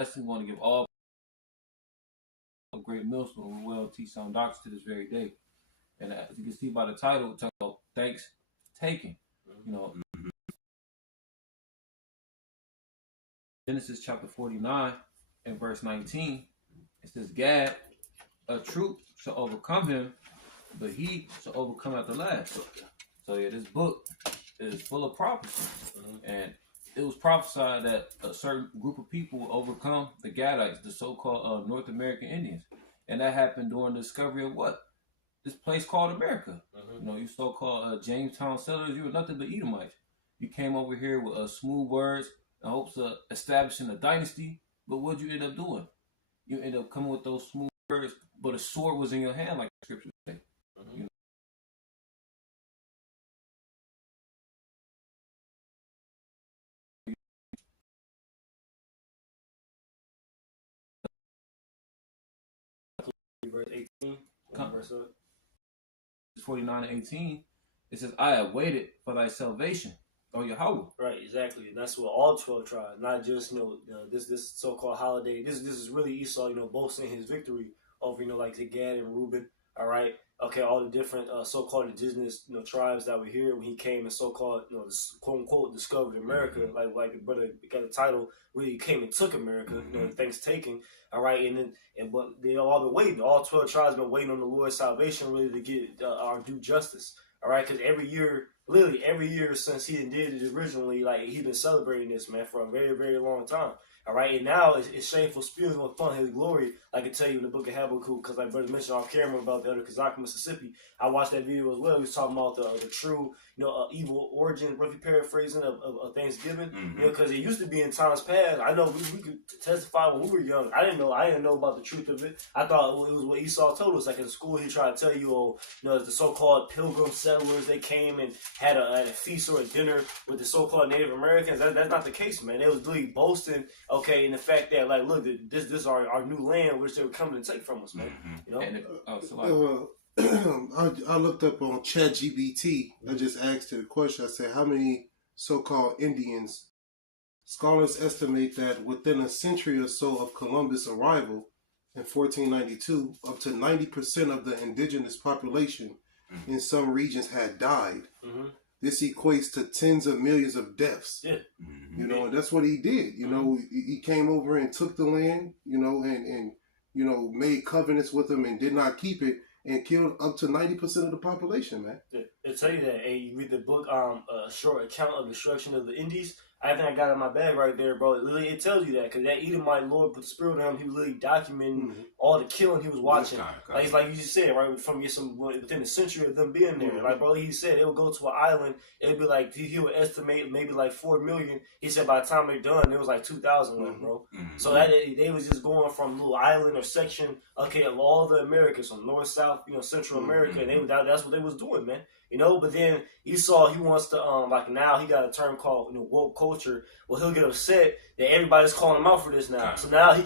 We want to give all a great millstone will teach sound doctrine to this very day. And as you can see by the title, it's about thanks taking. You know, Genesis chapter 49 and verse 19, it says, Gad, a troop shall overcome him, but he shall overcome at the last. So yeah, this book is full of prophecy. And it was prophesied that a certain group of people will overcome the Gadites, the so-called North American Indians. And that happened during the discovery of what? This place called America. You know, you so-called Jamestown settlers, you were nothing but Edomites. You came over here with smooth words in hopes of establishing a dynasty, but what'd you end up doing? You end up coming with those smooth words, but a sword was in your hand, like the scriptures say. You know? Verse 18, verse 49 and 18, it says, I have waited for thy salvation, O Yahweh. Right, exactly. And that's what all 12 tribes, not just, this so-called holiday. This is really Esau, boasting his victory over, like the Gad and Reuben, all right? Okay, all the different so-called indigenous, tribes that were here when he came and so-called, quote-unquote, discovered America, like the brother got a title, really came and took America, thanks taking, all right? But they all been waiting. All 12 tribes been waiting on the Lord's salvation really to get our due justice, all right? Because literally every year since he did it originally, like, he's been celebrating this, man, for a very, very long time. All right, and now it's shameful spewing upon his glory. I can tell you in the book of Habakkuk, because like brother mentioned off camera about the other Kazakh, Mississippi. I watched that video as well. He was talking about the true, evil origin, roughly paraphrasing of Thanksgiving. Because it used to be in times past. I know we could testify when we were young. I didn't know about the truth of it. I thought it was what Esau told us. Like in school, he tried to tell you, the so-called pilgrim settlers, they came and had a feast or a dinner with the so-called Native Americans. That's not the case, man. They was really boasting. Okay, and the fact that, like, look, this is our new land, which they were coming to take from us, man. I looked up on ChatGPT. I just asked it a question. I said, how many so-called Indians? Scholars estimate that within a century or so of Columbus' arrival in 1492, up to 90% of the indigenous population in some regions had died. This equates to tens of millions of deaths. Yeah. And that's what he did. He came over and took the land, and made covenants with them and did not keep it and killed up to 90% of the population, man. Yeah. They'll tell you that. Hey, you read the book, A Short Account of the Destruction of the Indies. I think I got it in my bag right there, bro. Literally, it tells you that because that Edomite Lord put the spirit on him. He was literally documenting all the killing he was watching. Like you just said, right, from within a century of them being there. Like, bro, he said it would go to an island. It would be like, he would estimate maybe like 4 million. He said by the time they're done, it was like 2,000 left, bro. So that they was just going from little island or section, okay, of all the Americas, from North, South, Central America, and that's what they was doing, man. But then Esau, he wants to, like now he got a term called, woke culture. Well, he'll get upset that everybody's calling him out for this now. So now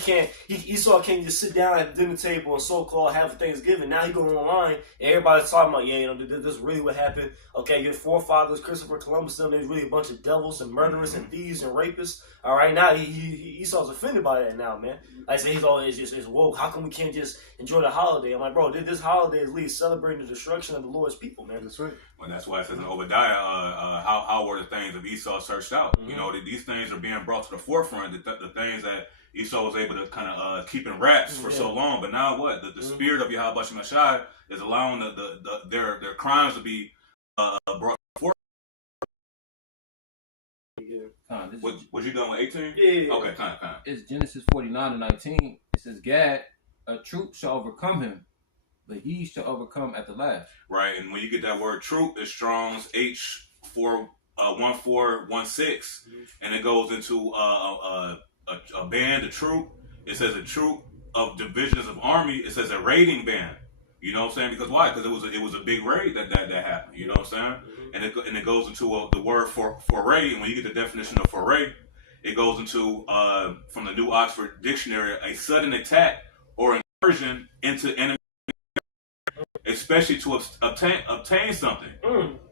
Esau can't just sit down at the dinner table and so-called have Thanksgiving. Now he going online and everybody's talking about, this is really what happened. Okay, your forefathers, Christopher Columbus, there's really a bunch of devils and murderers and thieves and rapists. All right, now Esau's offended by that now, man. Like I say, he's always just woke. How come we can't just enjoy the holiday? I'm like, bro, this holiday is at least celebrating the destruction of the Lord's people, man. That's right. Well, that's why it says in Obadiah, how were the things of Esau searched out? These things are being brought to the forefront, the things that Esau was able to kind of keep in wraps for so long. But now what? The spirit of Yahweh Shai is allowing their crimes to be brought forth. Was you done with 18? Yeah. Okay, kind. It's Genesis 49 and 19. It says, Gad, a troop shall overcome him, but he shall overcome at the last. Right, and when you get that word troop, it's Strong's H1416, and it goes into a band, a troop. It says a troop of divisions of army. It says a raiding band. You know what I'm saying? Because why? Because it was a big raid that happened. You know what I'm saying? And it goes into the word foray. And when you get the definition of foray, it goes into from the New Oxford Dictionary, a sudden attack or incursion into enemy, especially to obtain something.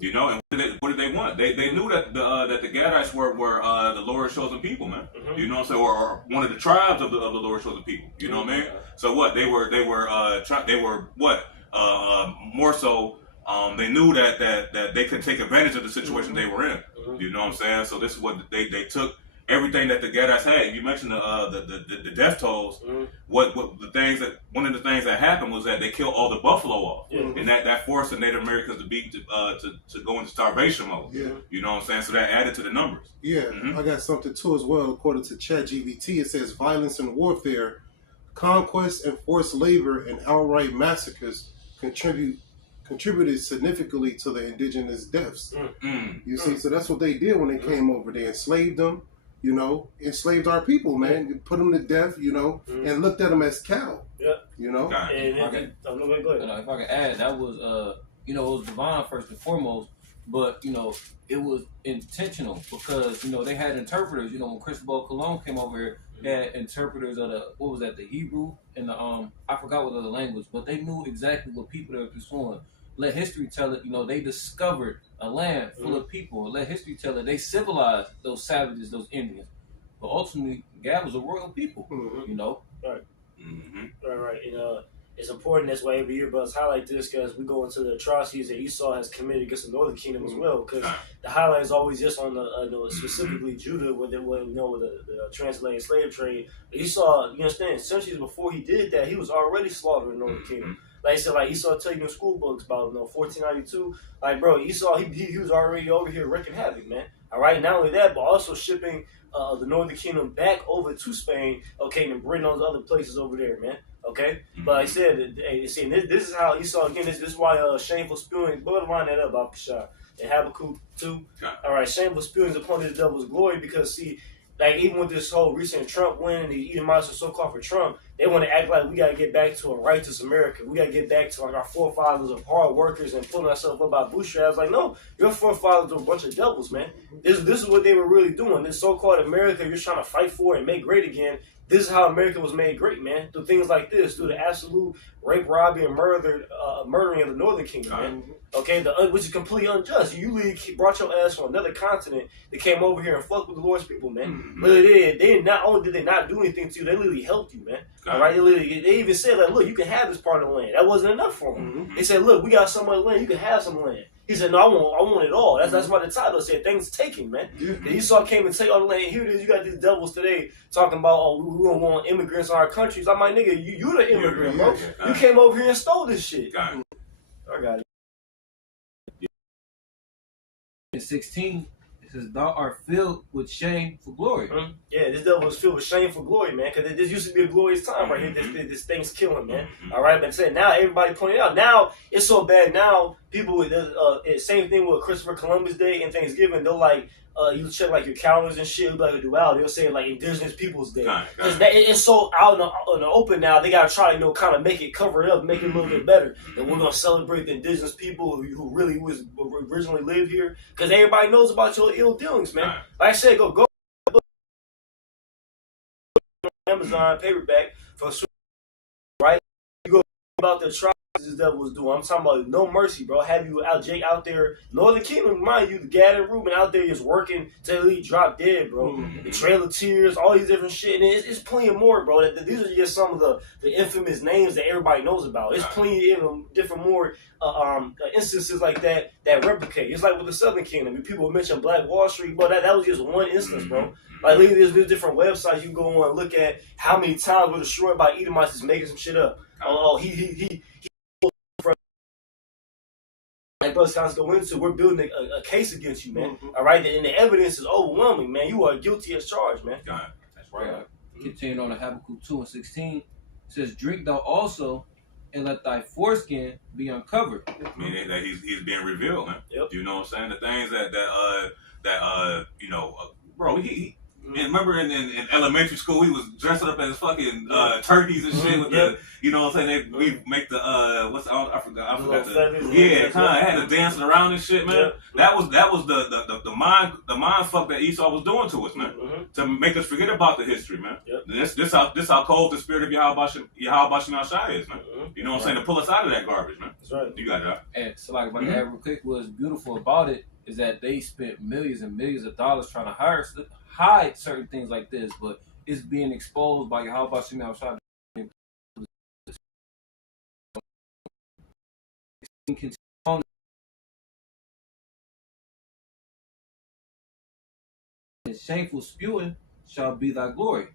You know, and what did they want? They knew that the Gadites were the Lord's chosen people, man. Mm-hmm. You know what I'm saying? Or one of the tribes of the Lord's chosen people. You know what I mean? So what they were what more so. They knew that they could take advantage of the situation they were in. You know what I'm saying? So this is what they took everything that the Gadites had. You mentioned the death tolls. What the things that one of the things that happened was that they killed all the buffalo off, and that forced the Native Americans to go into starvation mode. Yeah. You know what I'm saying? So that added to the numbers. Yeah, I got something too as well. According to ChatGPT, it says violence and warfare, conquest and forced labor, and outright massacres contributed significantly to the indigenous deaths. You see, so that's what they did when they came over. They enslaved them, you know, enslaved our people, man. You put them to death, you know, and looked at them as cattle. Yeah. You know? And go ahead. If I could add, that was, you know, it was divine first and foremost, but, you know, it was intentional because, you know, they had interpreters. You know, when Cristobal Colon came over here, they had interpreters of the Hebrew and the, I forgot what other language, but they knew exactly what people they were pursuing. Let history tell it, you know, they discovered a land full of people. Let history tell it, they civilized those savages, those Indians. But ultimately, Gad was a royal people, you know? Right. Right. And it's important, that's why every year brothers highlight this, because we go into the atrocities that Esau has committed against the Northern Kingdom as well, because the highlight is always just on the specifically Judah with the translated slave trade. Esau, you understand, centuries before he did that, he was already slaughtering the Northern Kingdom. Like I said, like Esau tell you in school books about 1492. Like, bro, Esau he was already over here wreaking havoc, man. All right, not only that, but also shipping the Northern Kingdom back over to Spain, okay, and bring those other places over there, man. Okay, but like I said, see, this is how Esau again. This is why shameful spewing. Go line that up, Abishai, and Habakkuk 2. All right, shameful spewings upon this devil's glory, because see, like even with this whole recent Trump win and the Edomites are so called for Trump, they want to act like we got to get back to a righteous America. We got to get back to like our forefathers of hard workers and pulling ourselves up by bootstraps. Like, no, your forefathers are a bunch of devils, man. This is what they were really doing. This so-called America you're trying to fight for and make great again. This is how America was made great, man. Through things like this, through the absolute rape, robbery, and murdering of the Northern Kingdom, man. Okay, which is completely unjust. You literally brought your ass from another continent that came over here and fucked with the Lord's people, man. Literally, they not only did they not do anything to you, they literally helped you, man. All right, they even said like, look, you can have this part of the land. That wasn't enough for them. They said, look, we got some other land. You can have some land. He said, no, I want it all. That's why the title said things taken, man. The Esau came and take all the land. Here it is. You got these devils today talking about, oh, we don't want immigrants in our countries. I'm like, nigga, you the immigrant, bro. You came over here and stole this shit. I got it. In 16, it says, thou art filled with shame for glory. Yeah, this devil was filled with shame for glory, man, because this used to be a glorious time right here. This thing's killing, man. All right, but saying now everybody pointed out. Now it's so bad. Now people with same thing with Christopher Columbus Day and Thanksgiving. They'll like you check like your calendars and shit. It'll be like a duality. They'll say like Indigenous Peoples Day. It's so out in the open now. They gotta try to kind of make it cover it up, make it a little bit better. And we're gonna celebrate the Indigenous people who really was originally lived here, because everybody knows about your ill dealings, man. Like I said, go Amazon paperback for sure, right? You go about the atrocities this devil was doing. I'm talking about no mercy, bro. Have you Jake out there, Northern Kingdom, mind you, the Gad and Reuben out there just working till he drop dead, bro. The Trail of Tears, all these different shit, and it's plenty more, bro. These are just some of the infamous names that everybody knows about. It's plenty of different more instances like that replicate. It's like with the Southern Kingdom. People mention Black Wall Street, but that was just one instance, bro. Like, there's different websites you can go on and look at how many times we're destroyed by Edomites just making some shit up. Oh, he like brothers guys go into, we're building a case against you, man. All right, and the evidence is overwhelming, man. You are guilty as charged, man. That's right. Continuing on to Habakkuk 2 and 16, it says, drink thou also, and let thy foreskin be uncovered. Meaning that he's being revealed, man. You know what I'm saying? The things that you know, bro, he and remember in elementary school, he was dressing up as fucking turkeys and shit with the, you know what I'm saying? We make the I forgot had the dancing around and shit, man. That was the mind fuck that Esau was doing to us, man, to make us forget about the history, man. This how cold the spirit of Yahweh Shai is, man. You know what I'm saying? To pull us out of that garbage, man. That's right. You got that. And so, like, but real quick, what's beautiful about it is that they spent millions and millions of dollars trying to hide certain things like this, but it's being exposed by how about you now trying to and shameful spewing shall be thy glory.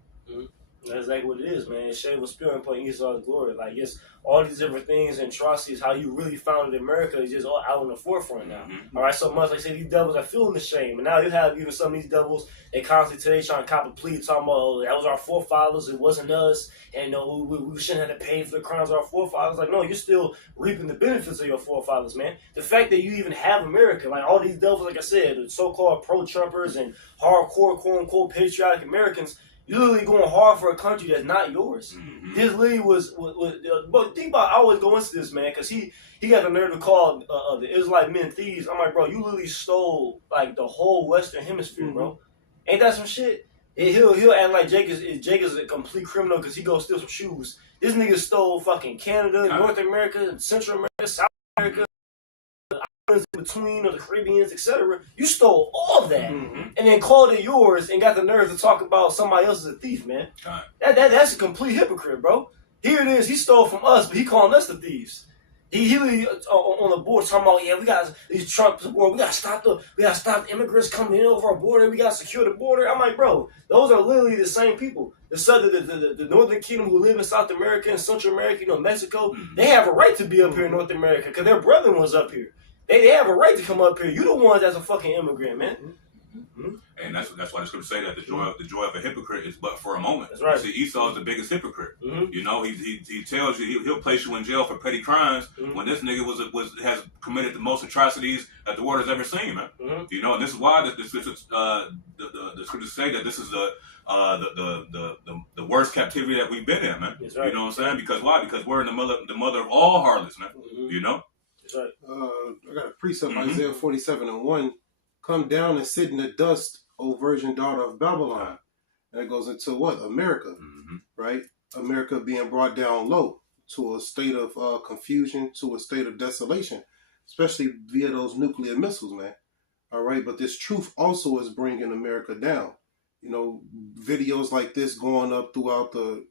That's exactly what it is, man. Shame was spewing upon Esau's glory. Like, it's all these different things and atrocities, how you really founded America is just all out in the forefront now. All right, so much like I said, these devils are feeling the shame. And now you have even some of these devils, they constantly today trying to cop a plea, talking about, oh, that was our forefathers, it wasn't us, and no, we shouldn't have to pay for the crimes of our forefathers. Like, no, you're still reaping the benefits of your forefathers, man. The fact that you even have America, like all these devils, like I said, the so-called pro-Trumpers and hardcore, quote-unquote, patriotic Americans, you're literally going hard for a country that's not yours. This literally was but think about, I always go into this, man, because he got the nerve to call the Israelite men thieves. I'm like, bro, you literally stole, like, the whole Western Hemisphere, bro. Ain't that some shit? And he'll act like Jake is a complete criminal because he goes steal some shoes. This nigga stole fucking Canada, North America, Central America, South America, in between, or the Caribbeans, etc. You stole all of that, and then called it yours, and got the nerve to talk about somebody else as a thief, man. That's a complete hypocrite, bro. Here it is, he stole from us, but he calling us the thieves. He on the board talking about, yeah, we got these Trump support, we gotta stop the immigrants coming in over our border, we gotta secure the border. I'm like, bro, those are literally the same people. The Northern Kingdom who live in South America and Central America, Mexico, they have a right to be up here in North America because their brethren was up here. They have a right to come up here. You the ones that's a fucking immigrant, man. And that's why the scripture say that the joy of a hypocrite is but for a moment. That's right. You see, Esau is the biggest hypocrite. You know, he tells you he'll place you in jail for petty crimes when this nigga has committed the most atrocities that the world has ever seen, man. You know, and this is why the scriptures say that this is the worst captivity that we've been in, man. That's right. You know what I'm saying? Because why? Because we're in the mother of all harlots, man. You know. That's right. I got a precept, Isaiah 47:1. Come down and sit in the dust, O virgin daughter of Babylon. And it goes into what? America, right? America being brought down low to a state of confusion, to a state of desolation, especially via those nuclear missiles, man. All right, but this truth also is bringing America down. You know, videos like this going up throughout the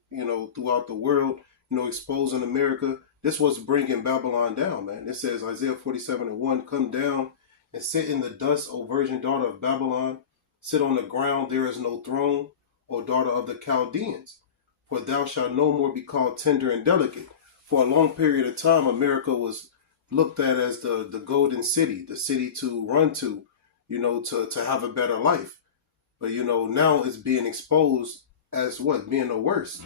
world, exposing America. This was bringing Babylon down, man. It says, Isaiah 47:1, come down and sit in the dust, O virgin daughter of Babylon. Sit on the ground, there is no throne, O daughter of the Chaldeans. For thou shalt no more be called tender and delicate. For a long period of time, America was looked at as the golden city, the city to run to, to have a better life. But, now it's being exposed as what? Being the worst,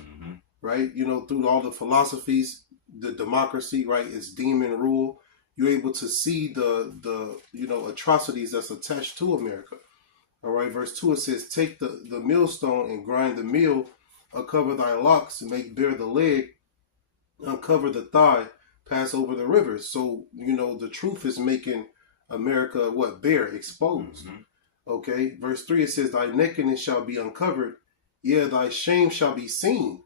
right? Through all the philosophies, the democracy, right? It's demon rule. You're able to see the atrocities that's attached to America. All right, verse 2, it says, take the millstone and grind the meal, uncover thy locks, make bare the leg, uncover the thigh, pass over the rivers. So, the truth is making America what? Bare, exposed. Okay, verse 3, it says, thy nakedness shall be uncovered, yeah, thy shame shall be seen.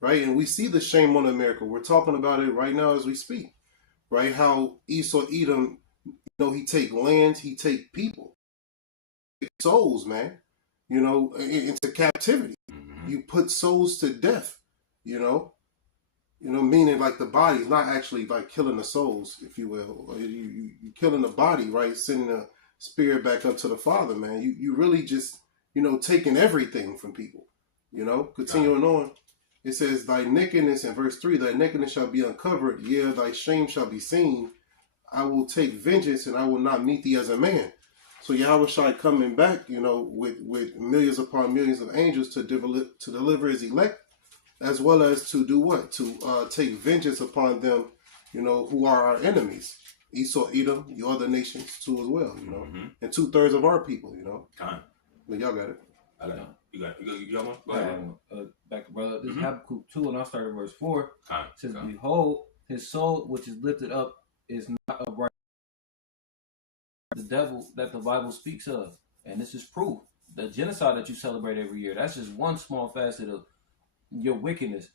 Right, and we see the shame on America. We're talking about it right now as we speak. Right, how Esau, Edom, he take lands, he take people, souls, man. Into captivity. You put souls to death. Meaning like the body is not actually like killing the souls, if you will. You killing the body, right? Sending the spirit back up to the Father, man. You really just taking everything from people. Continuing on. It says, thy nakedness, in verse 3, thy nakedness shall be uncovered, yea, thy shame shall be seen. I will take vengeance, and I will not meet thee as a man. So Yahweh Shai coming back, with millions upon millions of angels to deliver his elect, as well as to do what? To take vengeance upon them, who are our enemies. Esau, Edom, you other nations too as well, and 2/3 of our people, But y'all got it. I got it. You got one? Go ahead. Back to brother. This is Habakkuk 2, and I'll start at verse 4. It says, behold, his soul which is lifted up is not upright. The devil that the Bible speaks of. And this is proof. The genocide that you celebrate every year, that's just one small facet of your wickedness.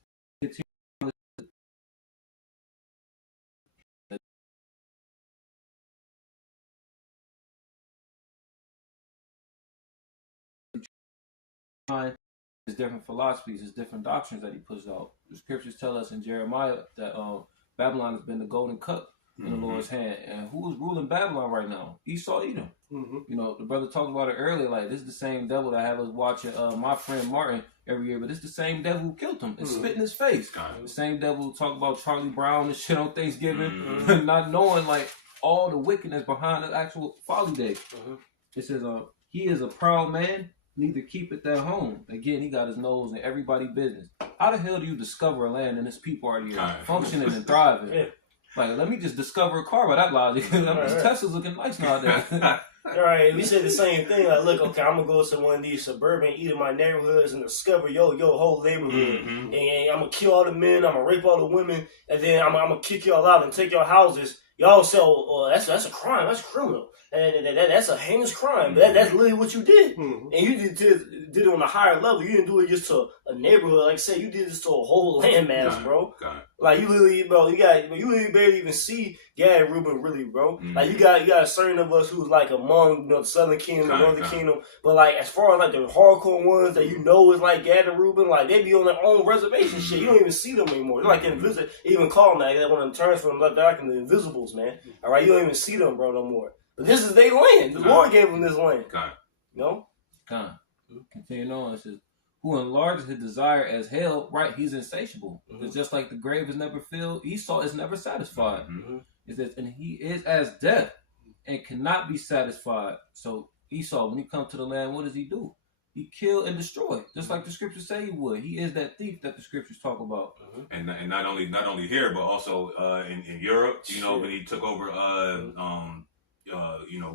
There's different philosophies, there's different doctrines that he puts out. The scriptures tell us in Jeremiah that Babylon has been the golden cup in the Lord's hand. And who is ruling Babylon right now? Esau, Edom. You know, the brother talked about it earlier. Like, this is the same devil that have us watching My Friend Martin every year, but it's the same devil who killed him and spit in his face. The same devil who talked about Charlie Brown and shit on Thanksgiving, not knowing like all the wickedness behind the actual folly day. It says, he is a proud man, neither keepeth at home. Again, he got his nose in everybody's business. How the hell do you discover a land and its people are here functioning and thriving? Like, let me just discover a car by that logic. Tesla's looking nice nowadays. All right, we said the same thing. Like, look, okay, I'm gonna go to one of these suburban Edomite neighborhoods and discover your whole neighborhood, and I'm gonna kill all the men, I'm gonna rape all the women, and then I'm gonna kick y'all out and take your houses. Y'all say, oh, that's a crime, that's criminal, and that's a heinous crime. But that's literally what you did, and you did it on a higher level. You didn't do it just to a neighborhood. Like I said, you did this to a whole landmass, bro. Like you literally, bro, you really barely even see Gad and Reuben really, bro. Like you got a certain of us who's like among the Southern Kingdom, the Northern Kingdom, but like as far as like the hardcore ones that you know is like Gad and Reuben, like they be on their own reservation shit. You don't even see them anymore. They're like invisible. Even call them that one of them terms for them, they're like in the Invisibles, man. All right, you don't even see them, bro, no more. But this is their land. The Lord gave them this land. You know? Continuing on, it says, who enlarges his desire as hell, right? He's insatiable. It's just like the grave is never filled, Esau is never satisfied. It says, and he is as death and cannot be satisfied. So Esau, when he comes to the land, what does he do? He kill and destroy, just like the scriptures say he would. He is that thief that the scriptures talk about. And not only here, but also in Europe. You know, when he took over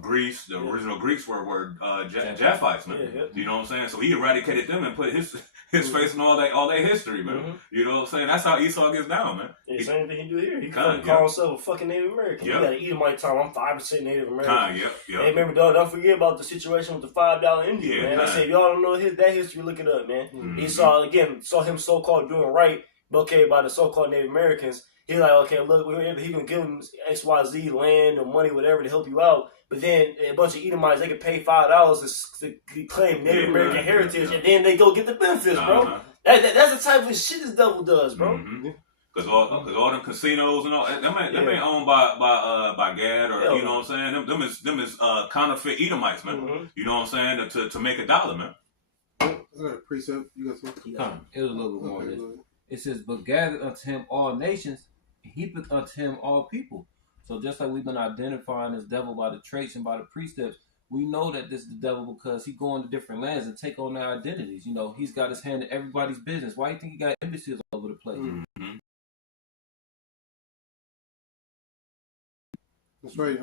Greece, the original Greeks were Japhites, man. You know what I'm saying? So he eradicated them and put his face in all their history, man. You know what I'm saying? That's how Esau gets down, man. The same thing he do here. He call himself a fucking Native American. You gotta eat him like time. I'm 5% Native American. Hey, remember, don't forget about the situation with the $5 Indian, man. I said, if y'all don't know that history, look it up, man. Esau, again, saw him so-called doing right, okay, by the so-called Native Americans. He's like, okay, look, he gonna give him XYZ land or money, whatever, to help you out. But then a bunch of Edomites, they could pay $5 to claim Native American heritage, and then they go get the benefits, bro. That's the type of shit this devil does, bro. Cause all them casinos and all them ain't owned by Gad or you know what I'm saying. Them is counterfeit Edomites, man. You know what I'm saying, to make $1, man. I got a precept. You got something? It was a little bit more. It says, but gathered unto him all nations, heapeth unto him all people. So just like we've been identifying this devil by the traits and by the precepts, we know that this is the devil because he go into different lands and take on their identities. You know, he's got his hand in everybody's business. Why do you think he got embassies all over the place? That's right.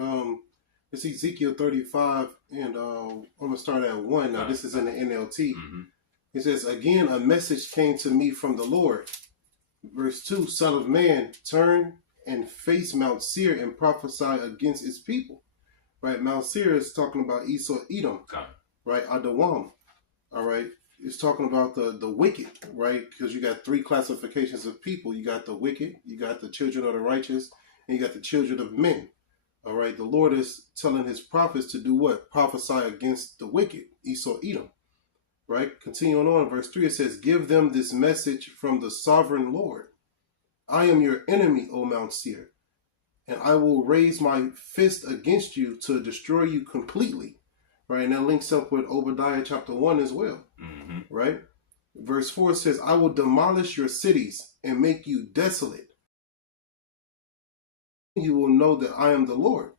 It's Ezekiel 35, and I'm going to start at 1. Now, this is in the NLT. It says, again, a message came to me from the Lord. Verse 2, Son of man, turn and face Mount Seir and prophesy against its people. Right? Mount Seir is talking about Esau, Edom. Right? Adawam. All right? It's talking about the wicked, right? Because you got 3 classifications of people. You got the wicked, you got the children of the righteous, and you got the children of men. All right? The Lord is telling his prophets to do what? Prophesy against the wicked, Esau, Edom. Right? Continuing on, verse 3, it says, give them this message from the sovereign Lord. I am your enemy, O Mount Seir, and I will raise my fist against you to destroy you completely. Right? And that links up with Obadiah chapter 1 as well. Right? Verse 4 says, I will demolish your cities and make you desolate. You will know that I am the Lord.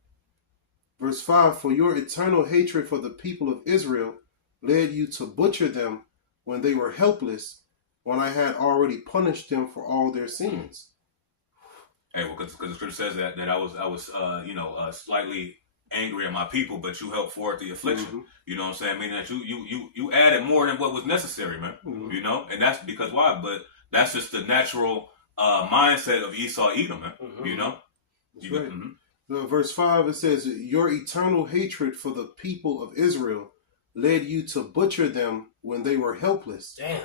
Verse 5, for your eternal hatred for the people of Israel led you to butcher them when they were helpless, when I had already punished them for all their sins. Hey, well, because the scripture says that I was slightly angry at my people, but you helped forward the affliction. You know what I'm saying? Meaning that you added more than what was necessary, man. You know, and that's because why? But that's just the natural mindset of Esau, Edom, man. You know. That's right. Verse 5, it says, your eternal hatred for the people of Israel led you to butcher them when they were helpless. Damn.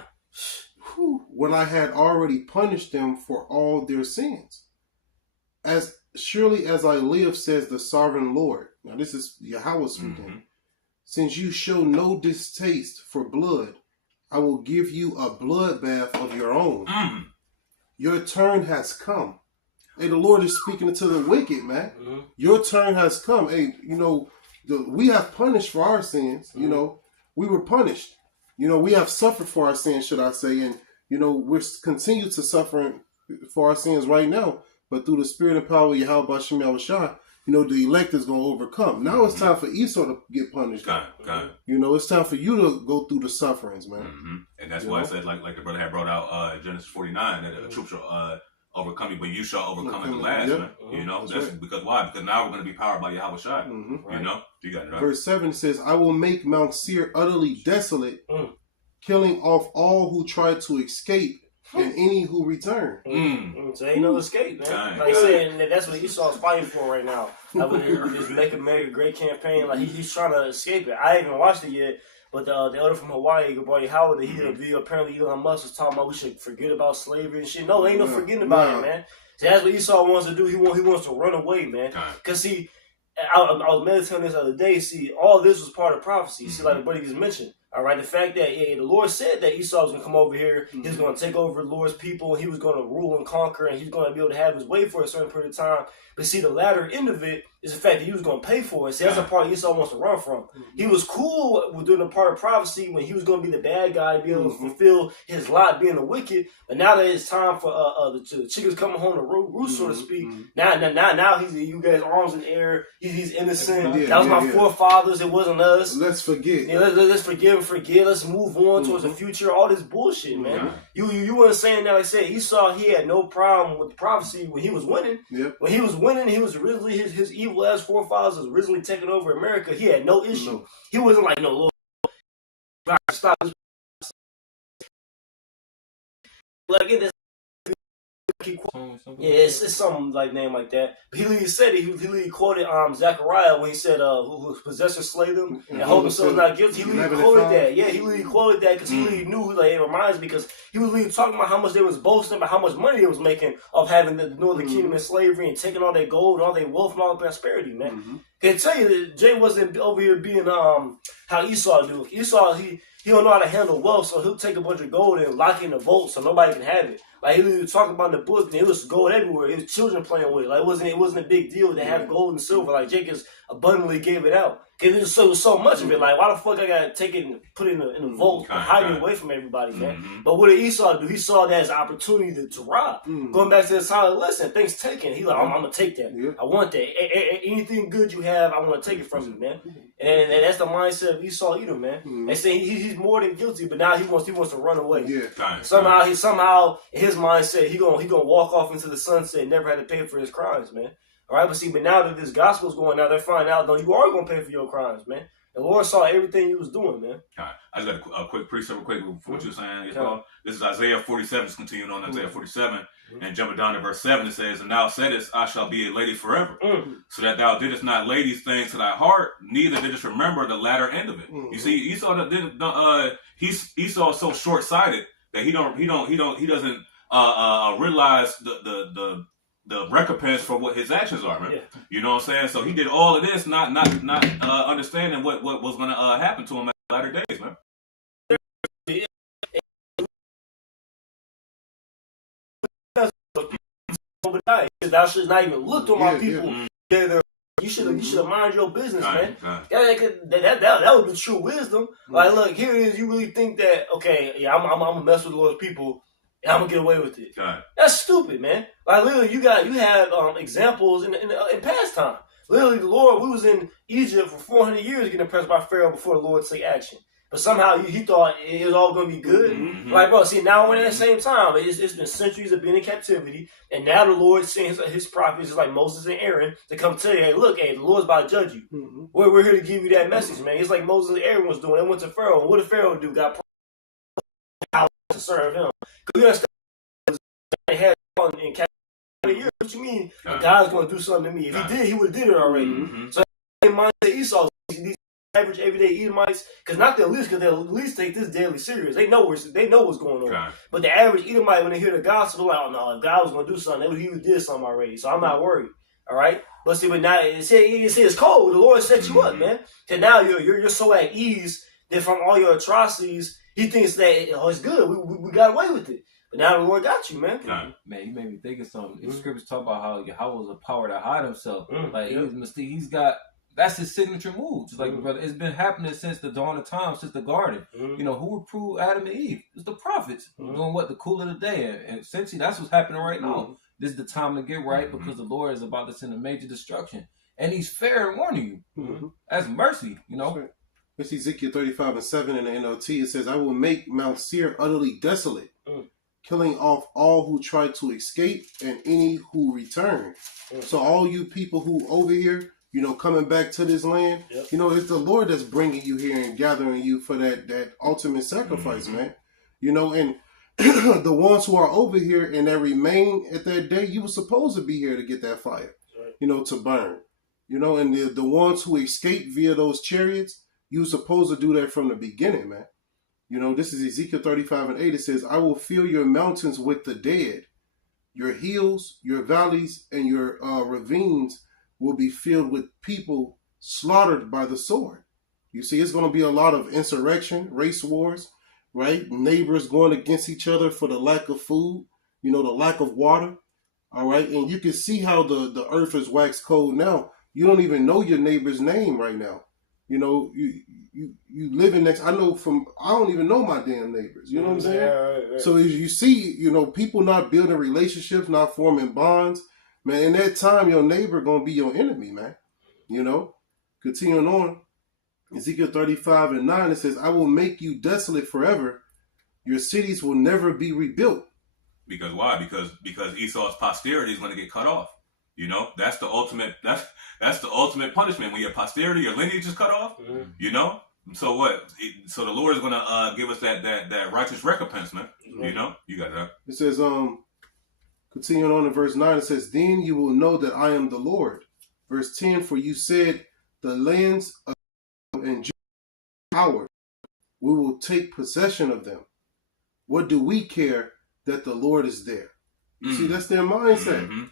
When I had already punished them for all their sins. As surely as I live, says the sovereign Lord. Now this is Yahweh speaking. Since you show no distaste for blood, I will give you a bloodbath of your own. Mm. Your turn has come. Hey, the Lord is speaking to the wicked, man. Mm-hmm. Your turn has come. Hey, you know, we have punished for our sins. You know, we were punished. You know, we have suffered for our sins, should I say. And, you know, we're continue to suffer for our sins right now. But through the spirit and power of Yahweh Bashem Yahushua, you know, the elect is going to overcome. Now it's time for Esau to get punished. God. You know, it's time for you to go through the sufferings, man. Mm-hmm. And that's why I said, like the brother had brought out Genesis 49, that a troop shall overcome you, but you shall overcome at the last, man. You know, that's right. because why? Because now we're going to be powered by Yahweh Shai. Mm-hmm. You know, you got it right. Verse 7 says, I will make Mount Seir utterly desolate, killing off all who try to escape and any who return. So ain't no escape, man. Dang. Like I said, and that's what Esau's fighting for right now. Like with this Make America Great campaign, like he's trying to escape it. I haven't even watched it yet, but the elder from Hawaii, your boy Howard, he did a video. Apparently, Elon Musk was talking about we should forget about slavery and shit. No, ain't no forgetting about it, man. See, that's what Esau wants to do. He wants to run away, man. Cause see, I was meditating this the other day. See, all this was part of prophecy. See, like the buddy just mentioned. All right, the fact that the Lord said that Esau was going to come over here, he was going to take over the Lord's people, he was going to rule and conquer, and he's going to be able to have his way for a certain period of time. But see, the latter end of it is the fact that he was going to pay for it. See, that's the part Esau wants to run from. He was cool with doing the part of prophecy when he was going to be the bad guy, be able to fulfill his lot being the wicked. But now that it's time for the chickens coming home to roost, so to speak, now he's you guys arms in the air. He's innocent. That was my forefathers. It wasn't us. Let's forget. Yeah, let's forgive and forget. Let's move on towards the future. All this bullshit, man. You weren't saying that. Like I said, Esau, he had no problem with the prophecy when he was winning. When he was winning, he was originally his evil ass forefathers was originally taking over America. He had no issue. He wasn't like no little stop. Like it. Yeah, it's something like name like that. But he literally said it. He literally quoted Zechariah when he said, "Who possessors slay them and hold themselves not guilty." He literally quoted that. Yeah, he literally quoted that because he literally knew. Like it reminds me because he was literally talking about how much they was boasting about how much money they was making of having the Northern Kingdom in slavery and taking all their gold, all their wealth, and all their prosperity. Man, can tell you that Jay wasn't over here being how Esau do. Esau he don't know how to handle wealth, so he'll take a bunch of gold and lock it in the vault so nobody can have it. Like he was talking about in the book, and it was gold everywhere. It was children playing with it. Like it wasn't a big deal to have gold and silver. Like Jacobs abundantly gave it out. Cause it was so much of it. Like why the fuck I gotta take it and put it in a vault and hide it away from everybody, man? But what did Esau do? He saw that as an opportunity to rob. Going back to the silent listen, things taken. He like I'm gonna take that. I want that. Anything good you have, I want to take it from you, man. And that's the mindset of Esau Edom, man. They say he's more than guilty, but now he wants to run away. Somehow in his mindset he gonna walk off into the sunset and never had to pay for his crimes, man. All right, but now that this gospel's going out, they're finding out, though, you are going to pay for your crimes, man. The Lord saw everything you was doing, man. All right. I just got a quick precept real quick for what you were saying. This is Isaiah 47. Just continuing on Isaiah 47. And jumping down to verse 7, it says, And thou saidest, I shall be a lady forever. So that thou didst not lay these things to thy heart, neither didst remember the latter end of it. You see, Esau Esau is so short-sighted that he doesn't realize the recompense for what his actions are, man. You know what I'm saying? So he did all of this, not understanding what was going to happen to him at the latter days, man. Thou should not even look to my people. You should have mind your business, man. That would be true wisdom. Like, look, here it is. You really think that? Okay, I'm gonna mess with the Lord's people. And I'm gonna get away with it. That's stupid, man. Like literally, you have examples in past time. Literally, the Lord, we was in Egypt for 400 years getting oppressed by Pharaoh before the Lord took action. But somehow he thought it was all gonna be good. Like, bro, see now we're at the same time. It's been centuries of being in captivity, and now the Lord sends his prophets, just like Moses and Aaron, to come tell you, hey, look, the Lord's about to judge you. We're here to give you that message, man. It's like Moses and Aaron was doing. They went to Pharaoh, and what did Pharaoh do? Got power to serve him. You understand? Had in captivity years. What you mean? God's going to do something to me? If he did, he would have did it already. So that mindset Esau, these average everyday Edomites, because not the least, because they at least take this daily serious. They know what's going on. But the average Edomite, when they hear the gospel, they're like, oh no, if God was going to do something, he did something already. So I'm not worried. All right. But see, but now it's cold. The Lord set you up, man. And now you're so at ease that from all your atrocities He thinks that, oh, it's good. We got away with it. But now the Lord got you, man. Nah. Man, you made me think of something. The scriptures talk about how Yahweh was a power to hide himself. Like yeah. he's got, that's his signature move. Just like brother, it's been happening since the dawn of time, since the garden. You know, who reproved Adam and Eve? It's the prophets doing what, the cool of the day. And essentially that's what's happening right now. This is the time to get right because the Lord is about to send a major destruction. And he's fair in warning you. That's mercy, you know. Right. It's Ezekiel 35:7 in the NLT. It says, I will make Mount Seir utterly desolate, killing off all who try to escape and any who return. So all you people who over here, you know, coming back to this land, you know, it's the Lord that's bringing you here and gathering you for that ultimate sacrifice, man. You know, and the ones who are over here and that remain at that day, you were supposed to be here to get that fire, you know, to burn. You know, and the ones who escape via those chariots, you were supposed to do that from the beginning, man. You know, this is Ezekiel 35:8. It says, I will fill your mountains with the dead. Your hills, your valleys, and your ravines will be filled with people slaughtered by the sword. You see, it's going to be a lot of insurrection, race wars, right? Neighbors going against each other for the lack of food, you know, the lack of water. All right. And you can see how the earth is waxed cold now. You don't even know your neighbor's name right now. You know, you living next. I don't even know my damn neighbors. You know what I'm saying? Right. So as you see, you know, people not building relationships, not forming bonds, man. In that time, your neighbor gonna be your enemy, man. You know. Continuing on, Ezekiel 35:9, it says, I will make you desolate forever. Your cities will never be rebuilt. Because why? Because Esau's posterity is going to get cut off. You know, that's the ultimate. That's the ultimate punishment when your posterity, your lineage is cut off. You know. So what? So the Lord is going to give us that righteous recompense, man. You know. You got that. It says, continuing on in verse 9, it says, then you will know that I am the Lord. Verse 10, for you said, the lands of and Judah are ours. We will take possession of them. What do we care that the Lord is there? You see, that's their mindset.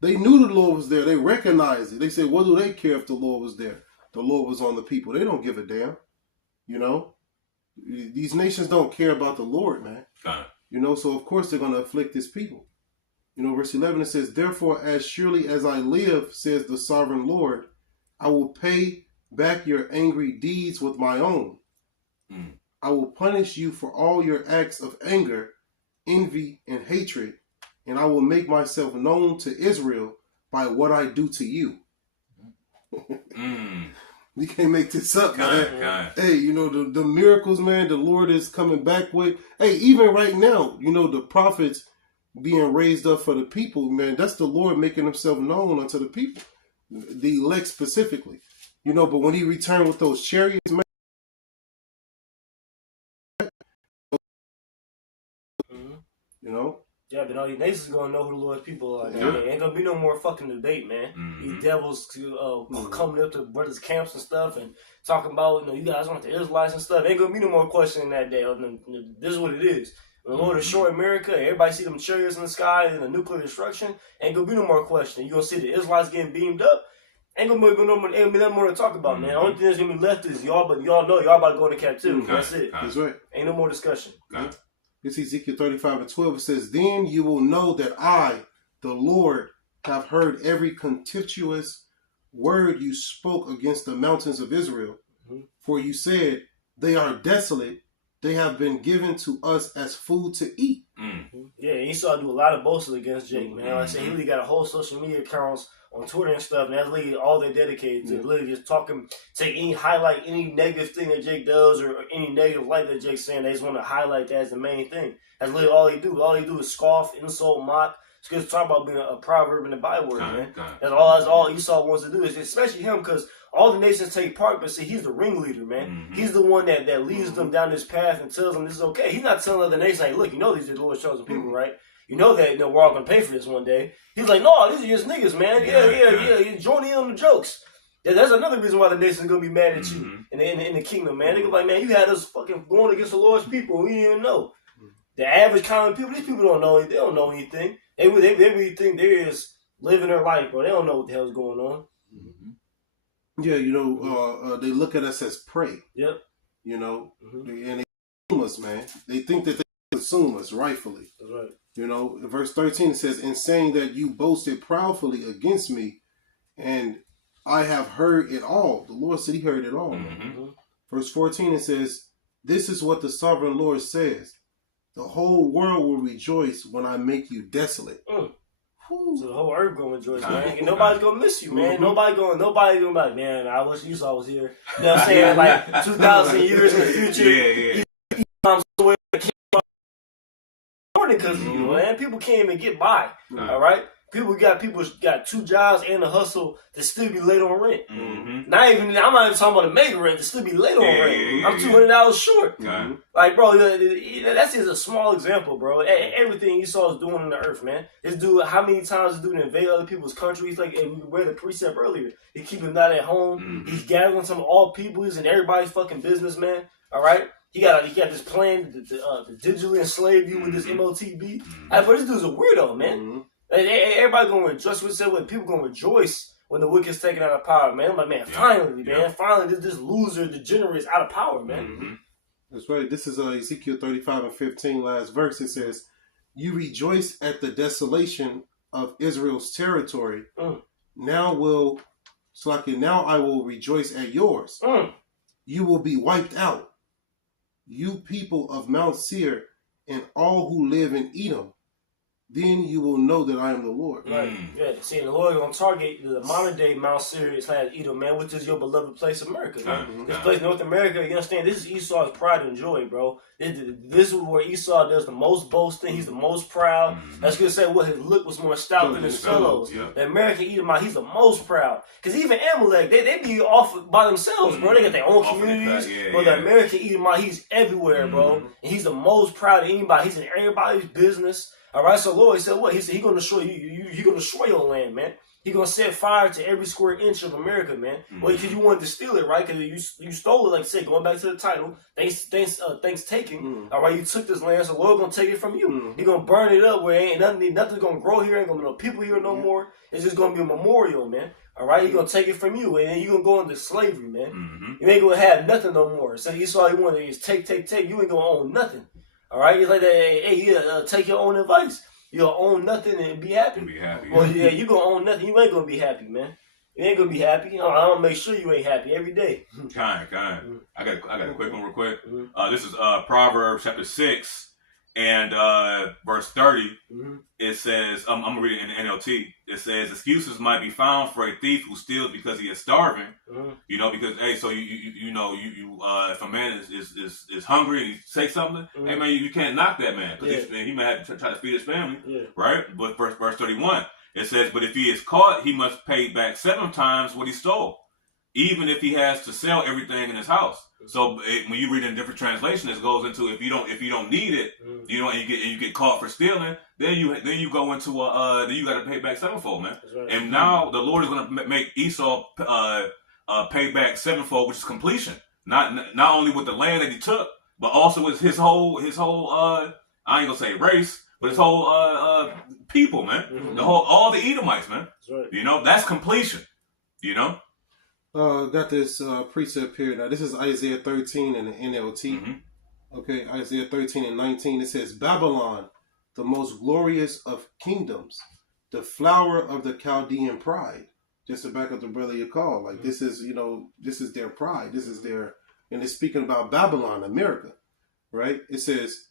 They knew the Lord was there. They recognized it. They said, what do they care if the Lord was there? The Lord was on the people. They don't give a damn. You know? These nations don't care about the Lord, man. You know, so of course they're going to afflict his people. You know, verse 11, it says, therefore, as surely as I live, says the sovereign Lord, I will pay back your angry deeds with my own. I will punish you for all your acts of anger, envy, and hatred, and I will make myself known to Israel by what I do to you. We can't make this up, man. Hey, you know, the miracles, man, the Lord is coming back with. Hey, even right now, you know, the prophets being raised up for the people, man, that's the Lord making himself known unto the people, the elect specifically. You know, but when he returned with those chariots, man, you know? Yeah, but all these nations gonna know who the Lord's people are. Ain't gonna be no more fucking debate, man. These devils coming up to brothers' camps and stuff and talking about, you know, you guys want the Israelites and stuff. Ain't gonna be no more questioning that day. This is what it is. When the Lord destroy America, everybody see them chariots in the sky and the nuclear destruction. Ain't gonna be no more questioning. You gonna see the Israelites getting beamed up. Ain't gonna be nothing more to talk about, man. The only thing that's gonna be left is y'all know y'all about to go into captivity. That's it. That's right. Ain't no more discussion. It's Ezekiel 35:12. It says, then you will know that I, the Lord, have heard every contemptuous word you spoke against the mountains of Israel. For you said, they are desolate. They have been given to us as food to eat. Yeah, Esau do a lot of boasting against Jake, man. Like I said, he really got a whole social media accounts on Twitter and stuff, and that's literally all they're dedicated to. Literally just talking, highlight any negative thing that Jake does or any negative light that Jake's saying. They just want to highlight that as the main thing. That's literally all they do. All they do is scoff, insult, mock. It's because talk about being a proverb in the Bible word, man. That's all Esau wants to do, is especially him, because all the nations take part, but see, he's the ringleader, man. He's the one that leads them down this path and tells them this is okay. He's not telling other nations, like, look, you know these are the Lord's chosen people, right? You know that we're all going to pay for this one day. He's like, no, these are just niggas, man. Yeah. Join in on the jokes. That's another reason why the nation's going to be mad at you in the kingdom, man. They're going to be like, man, you had us fucking going against the Lord's people. We didn't even know. The average common people, these people don't know anything. They don't know anything. They really think they're just living their life, bro. They don't know what the hell's going on. Yeah, you know, they look at us as prey. Yep. You know, and consume us, man. They think that they consume us rightfully. That's right. You know, in verse 13 it says, in saying that you boasted proudly against me, and I have heard it all. The Lord said he heard it all. Mm-hmm. Verse 14 it says, this is what the sovereign Lord says. The whole world will rejoice when I make you desolate. So the whole earth gonna rejoice, man. And nobody's gonna miss you, man. Nobody gonna be like, man, I wish Esau was here. You know what I'm saying? Like 2,000 years in the future. Yeah. Because man, people can't even get by. All right, people got 2 jobs and a hustle to still be late on rent. Mm-hmm. I'm not even talking about the mega rent to still be late on rent. I'm $200 short. Like, bro, that's just a small example, bro. Everything Esau is doing on the earth, man. This dude, how many times this dude invade other people's countries? Like, and we read the precept earlier. He keep him not at home. Mm-hmm. He's gathering some all peoples and everybody's fucking business, man. All right. He got this plan to digitally enslave you with this MOTB. But this dude's a weirdo, man. Everybody gonna rejoice. We said when people gonna rejoice when the wicked's taken out of power, man. I'm like, man, finally, man, finally, this loser, degenerate is out of power, man. That's right. This is Ezekiel 35:15, last verse. It says, "You rejoice at the desolation of Israel's territory. Now I will rejoice at yours. You will be wiped out, you people of Mount Seir, and all who live in Edom. Then you will know that I am the Lord." Right. Yeah. See, the Lord gonna target the modern day Mount Seir / Edom, man, which is your beloved place, America. Man. This place, North America. You understand? This is Esau's pride and joy, bro. This is where Esau does the most boasting. He's the most proud. That's gonna say what his look was more stout than his fellows. The American Edomite, he's the most proud. Because even Amalek, they be off by themselves, bro. They got their own communities. But the American Edomite, he's everywhere, bro. And he's the most proud of anybody. He's in everybody's business. All right, so Lord, he said what? He said he gonna destroy you. He gonna destroy your land, man. He gonna set fire to every square inch of America, man. Well, because you wanted to steal it, right? Because you stole it, like I said. Going back to the title, thanks taking. All right, you took this land, so the Lord gonna take it from you. He gonna burn it up where ain't nothing's gonna grow here. Ain't gonna be no people here no more. It's just gonna be a memorial, man. All right, he gonna take it from you, and then you gonna go into slavery, man. You ain't gonna have nothing no more. So you saw you wanted is take. You ain't gonna own nothing. All right, it's like that. Hey, take your own advice. You'll own nothing and be happy. Well, yeah, you gonna own nothing. You ain't gonna be happy, man. You ain't gonna be happy. I'm gonna make sure you ain't happy every day. Kind. I got a quick one, real quick. This is Proverbs chapter 6 and verse 30. It says, I'm gonna read it in the NLT. It says, excuses might be found for a thief who steals because he is starving. You know, because hey, so you know if a man is hungry and he takes something, hey man, you can't knock that man because he may have to try to feed his family, right? But verse 31, it says, but if he is caught, he must pay back 7 times what he stole, even if he has to sell everything in his house. So when you read in different translations, it goes into if you don't need it, you know, and you get caught for stealing, then you go into then you got to pay back sevenfold, man. Right. And now the Lord is going to make Esau pay back sevenfold, which is completion. Not only with the land that he took, but also with his whole I ain't gonna say race, but his whole people, man. All the Edomites, man. That's right. You know, that's completion. You know. Got this precept here. Now, this is Isaiah 13 in the NLT. Okay, Isaiah 13 and 19. It says, Babylon, the most glorious of kingdoms, the flower of the Chaldean pride. Just to back up the brother you call. Like, this is, you know, this is their pride. This is their, and it's speaking about Babylon, America, right? It says,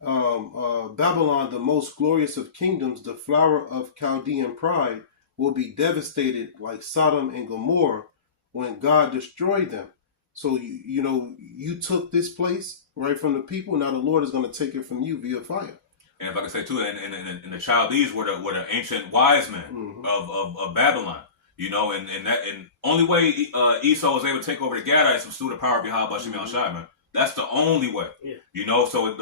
Babylon, the most glorious of kingdoms, the flower of Chaldean pride, will be devastated like Sodom and Gomorrah when God destroyed them. So, you know, you took this place right from the people. Now the Lord is going to take it from you via fire. And if I can say too, and the Chaldees were the ancient wise men of Babylon. You know, and only way Esau was able to take over the Gadites was through the power of Yahweh Shem Yahushua, man. That's the only way. Yeah. You know, so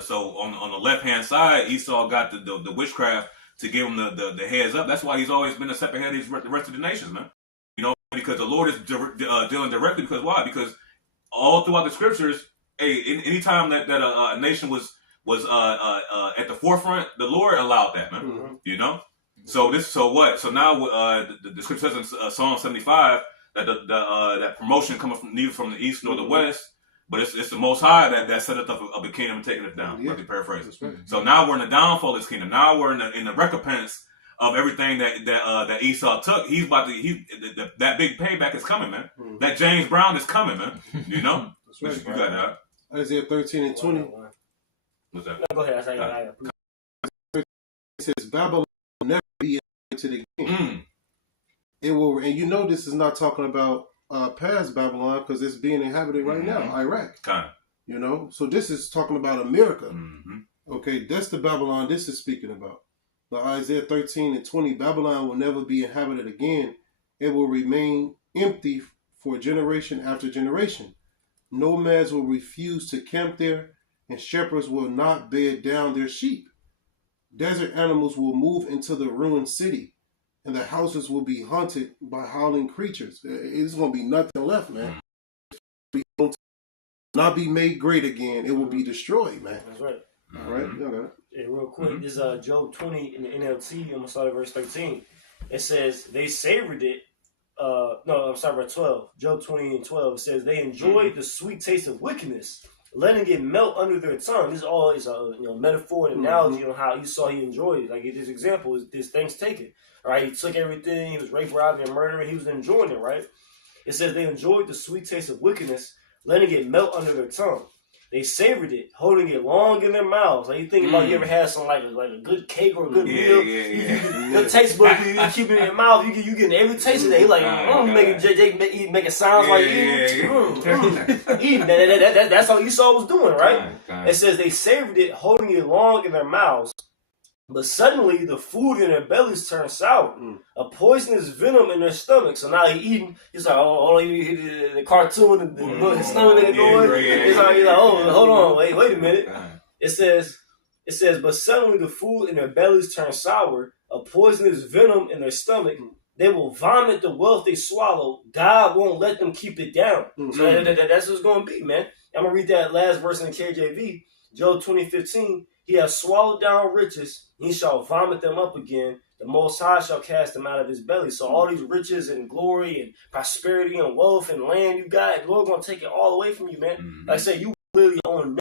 so on the left hand side, Esau got the witchcraft to give him the heads up. That's why he's always been a step ahead of the rest of the nations, man. You know, because the Lord is dealing directly. Because why? Because all throughout the scriptures, hey, anytime that a nation was at the forefront, the Lord allowed that, man. You know. So now the scripture says in Psalm 75 that that promotion coming from neither from the east nor the west, But it's the Most High that set up of the kingdom and taking it down. Yeah. Let me paraphrase. That's right. So now we're in the downfall of this kingdom. Now we're in the recompense of everything that Esau took. He's about to that big payback is coming, man. Mhm. That James Brown is coming, man. You know. That's right. You got that. Isaiah 13 and 20 What's that? No, go ahead. I says, Babylon will never be inhabited again. Mm. It will, and you know this is not talking about past Babylon because it's being inhabited right now, Iraq. Kind You know, so this is talking about America. Mm-hmm. Okay, that's the Babylon this is speaking about. Now, Isaiah 13 and 20, Babylon will never be inhabited again. It will remain empty for generation after generation. Nomads will refuse to camp there, and shepherds will not bed down their sheep. Desert animals will move into the ruined city, and the houses will be haunted by howling creatures. It's going to be nothing left, man. It will not be made great again. It will be destroyed, man. That's right. All right? You got it. Yeah, real quick, this is Job 20 in the NLT. I'm gonna start at verse 13. It says they savored it. No, I'm sorry, verse 12. Job 20 and 12. It says they enjoyed the sweet taste of wickedness, letting it melt under their tongue. This all is a metaphor and analogy on how Esau he enjoyed it. Like this example is this thing's taken. Right, he took everything. He was rape, robbing, and murdering. He was enjoying it. Right. It says they enjoyed the sweet taste of wickedness, letting it melt under their tongue. They savored it, holding it long in their mouths. Like you think about, you ever had some like a good cake or a good meal? Good taste bud, you keep it in your mouth. You getting every taste of that. You like, making sounds like eating. That's how Esau was doing, right? It says they savored it, holding it long in their mouths. But suddenly, the food in their bellies turned sour. A poisonous venom in their stomach. So now he's eating. He's like, the cartoon, his stomach nigga going. He's like, oh, hold on, wait a minute. It says, but suddenly the food in their bellies turned sour. A poisonous venom in their stomach. They will vomit the wealth they swallow. God won't let them keep it down. So that's what's going to be, man. I'm going to read that last verse in the KJV. Job 20:15. He has swallowed down riches. He shall vomit them up again. The Most High shall cast them out of his belly. So all these riches and glory and prosperity and wealth and land you got, the Lord's going to take it all away from you, man. Like I said, you literally own.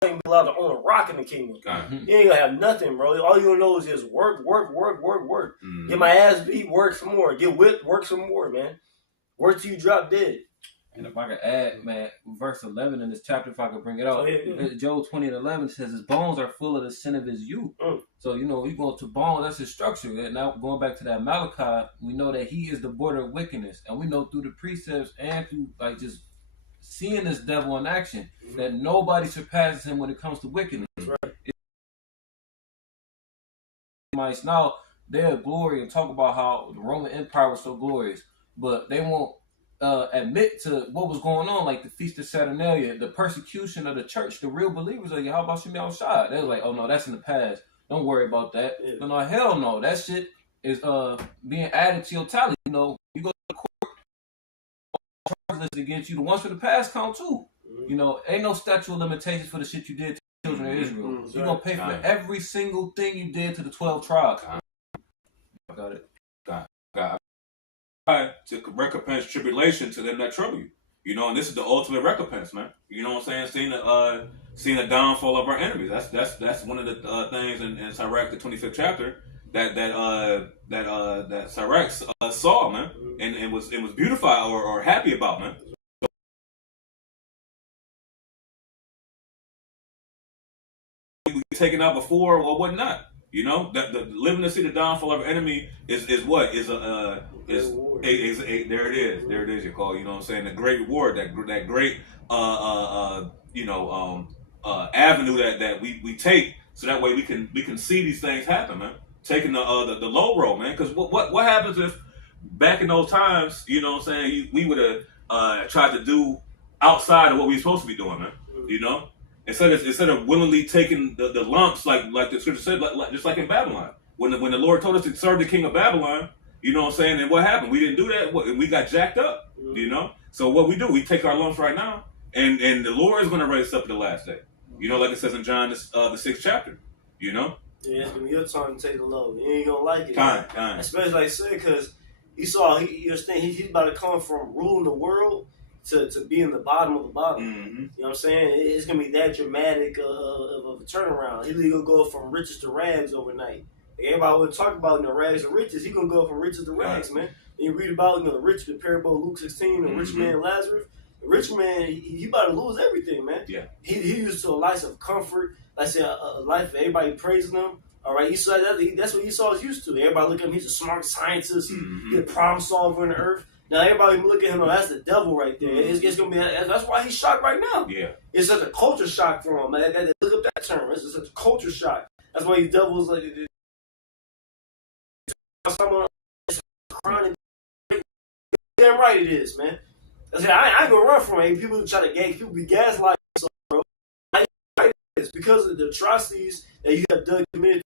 You ain't allowed to own a rock in the kingdom. You ain't going to have nothing, bro. All you going to know is just work. Get my ass beat, work some more. Get whipped, work some more, man. Work till you drop dead. And if I could add, man, verse 11 in this chapter, if I could bring it out, Job 20 and 11 says his bones are full of the sin of his youth. So, you go to bones, that's his structure. And now going back to that Malachi, we know that he is the border of wickedness. And we know through the precepts and through like just seeing this devil in action that nobody surpasses him when it comes to wickedness. Now, they'll glory and talk about how the Roman Empire was so glorious, but they won't admit to what was going on, like the Feast of Saturnalia, the persecution of the church, the real believers of Yahweh Shem Yahushua. They was like, oh no, that's in the past. Don't worry about that. Yeah. No, hell no. That shit is being added to your tally. You go to court, charges against you. The ones for the past count too. Ain't no statute of limitations for the shit you did to the children of Israel. You're gonna pay for every single thing you did to the 12 tribes. Got it. To recompense tribulation to them that trouble you. And this is the ultimate recompense, man. You know what I'm saying? Seeing the downfall of our enemies. That's one of the things in Sirach, the 25th chapter, that Sirach saw, man, and was beautified or happy about, man. We taken out before or whatnot. That the living to see the downfall of our enemy is what is there it is. You call. You know what I'm saying? The great reward, that great avenue that we take, so that way we can see these things happen, man. Taking the low road, man. Because what happens if back in those times, you know what I'm saying, we would have tried to do outside of what we were supposed to be doing, man. Instead of willingly taking the lumps, like the scripture said, just like in Babylon, when the Lord told us to serve the king of Babylon, you know what I'm saying, and what happened? We didn't do that, and we got jacked up, So what we do, we take our lumps right now, and the Lord is going to raise us up at the last day, like it says in John the 6th chapter, Yeah, it's gonna be your time to take the load. You ain't gonna like it, kind. Especially like I said, because Esau, you understand, he's about to come from ruling the world to being the bottom of the bottom. Mm-hmm. You know what I'm saying? It's going to be that dramatic of a turnaround. He's going to go from riches to rags overnight. Everybody would talk about, you know, rags to riches. He's going to go from riches to rags, man. And you read about, you know, the rich, the parable of Luke 16, the rich man Lazarus. The rich man, he about to lose everything, man. Yeah. He used to a life of comfort. Like I said, a life of everybody praising him. All right, Esau, that's what Esau is used to. Everybody look at him, he's a smart scientist. He's a problem solver in the earth. Now everybody look at him, oh, that's the devil right there. It's gonna be, that's why he's shocked right now. Yeah. It's such a culture shock for him. Man. Look up that term. It's such a culture shock. That's why these devils like someone crying. Damn right it is, man. I said I ain't gonna run from it. People try to people be gaslighting, bro. It's because of the atrocities that you have done committed.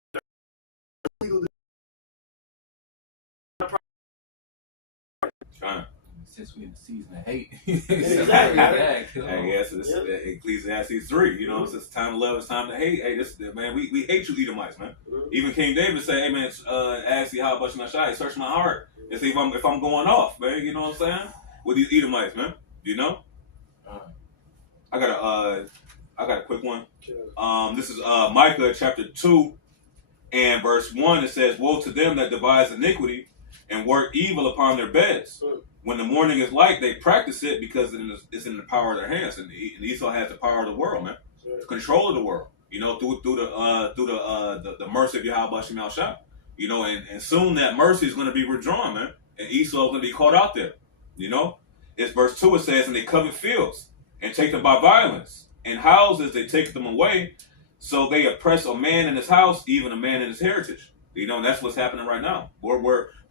Since we in the season of hate. Exactly. Hey, yes, this Ecclesiastes 3. You know, it's time to love, it's time to hate. Hey, this man, we hate you Edomites, man. Even King David said, "Hey, man, ask you how much I shy, search my heart, and see if I'm going off, man." You know what I'm saying? With these Edomites, man. You know. I got a quick one. This is Micah chapter 2 and verse 1. It says, "Woe to them that devise iniquity and work evil upon their beds. When the morning is light, they practice it because it's in the power of their hands." And Esau has the power of the world, man, control of the world. You know, through the mercy of Yahweh Shemel Shah. You know, and soon that mercy is going to be withdrawn, man, and Esau is going to be caught out there. You know, it's verse 2. It says, "And they covet fields and take them by violence, and houses they take them away. So they oppress a man in his house, even a man in his heritage." You know, and that's what's happening right now. When